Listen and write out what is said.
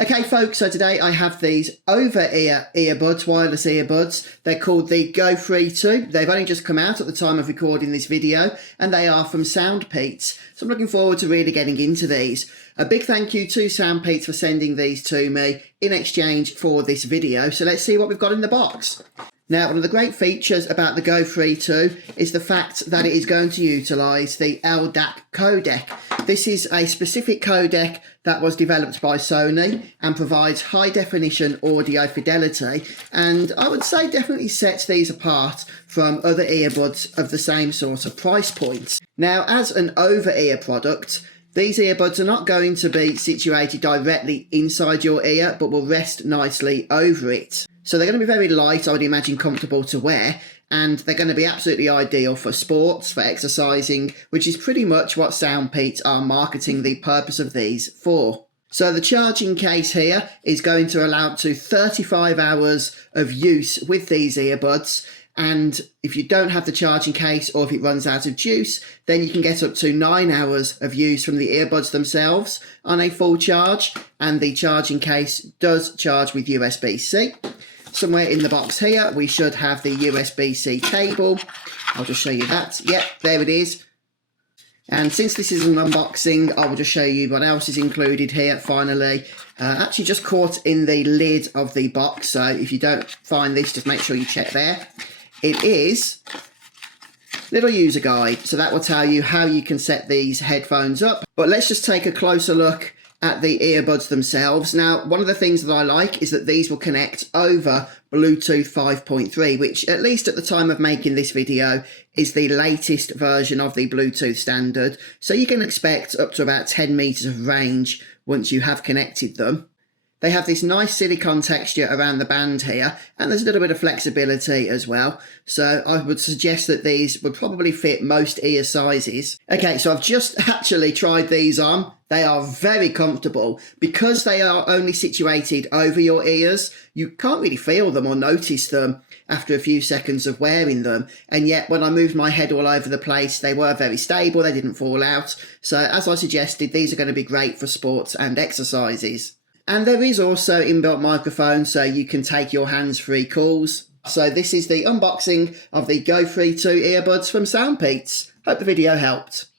Okay folks, so today I have these over-ear earbuds, wireless earbuds. They're called the GoFree 2. They've only just come out at the time of recording this video and they are from SoundPEATS. So I'm looking forward to really getting into these. A big thank you to SoundPEATS for sending these to me in exchange for this video. So let's see what we've got in the box. Now, one of the great features about the GoFree 2 is the fact that it is going to utilise the LDAC codec. This is a specific codec that was developed by Sony and provides high definition audio fidelity, and I would say definitely sets these apart from other earbuds of the same sort of price points. Now, as an over-ear product, these earbuds are not going to be situated directly inside your ear, but will rest nicely over it. So they're going to be very light, I would imagine comfortable to wear, and they're going to be absolutely ideal for sports, for exercising, which is pretty much what SoundPEATS are marketing the purpose of these for. So the charging case here is going to allow up to 35 hours of use with these earbuds. And if you don't have the charging case, or if it runs out of juice, then you can get up to 9 hours of use from the earbuds themselves on a full charge. And the charging case does charge with USB-C. Somewhere in the box here, we should have the USB-C cable. I'll just show you that. Yep, there it is. And since this is an unboxing, I will just show you what else is included here finally. Actually just caught in the lid of the box, so if you don't find this, just make sure you check there. It is a little user guide, so that will tell you how you can set these headphones up. But let's just take a closer look at the earbuds themselves. Now, one of the things that I like is that these will connect over Bluetooth 5.3, which at least at the time of making this video is the latest version of the Bluetooth standard. So you can expect up to about 10 meters of range once you have connected them. They have this nice silicone texture around the band here, and there's a little bit of flexibility as well. So I would suggest that these would probably fit most ear sizes. Okay, so I've just actually tried these on. They are very comfortable. Because they are only situated over your ears, you can't really feel them or notice them after a few seconds of wearing them. And yet when I moved my head all over the place, they were very stable, they didn't fall out. So as I suggested, these are going to be great for sports and exercises. And there is also inbuilt microphone, so you can take your hands-free calls. So this is the unboxing of the GoFree 2 earbuds from SoundPEATS. Hope the video helped.